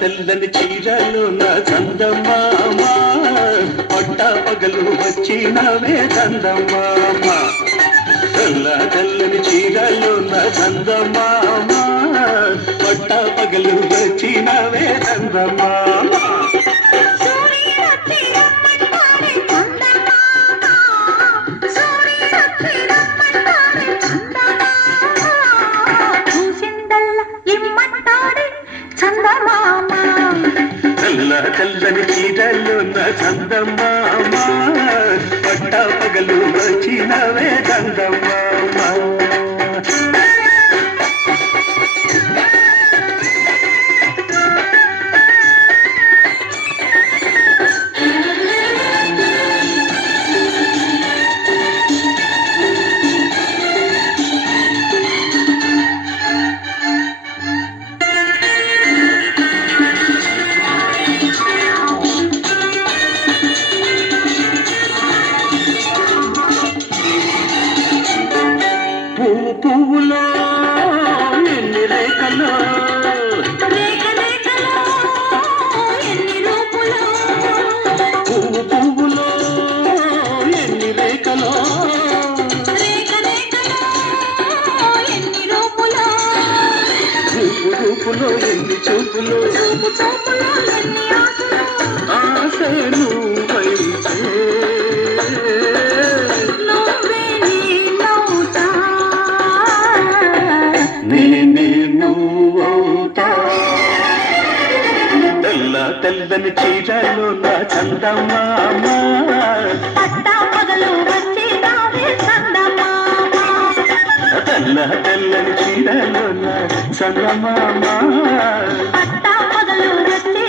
తెల్లని చీరలు నా చందమామ పట్ట పగలు వచ్చినవే చందమామ తెల్లని చీరలు నా చందమామ పట్ట పగలు వచ్చినవే చందమామ తెల్లని చీరలు నా చందమామ పట్ట పగలు వచ్చినవే చందమామ పువ్వులో ఎన్ని రేఖలో పువ్వులో ఎన్ని రేఖలో రూపులో ఎన్ని చూపులు ఆశను వైతే తెల్లని చీరలు నా చందమామ పట్టా పగలు వచ్చినవే చందమామ తెల్లని చీరలు నా చందమామ పట్టా పగలు వచ్చి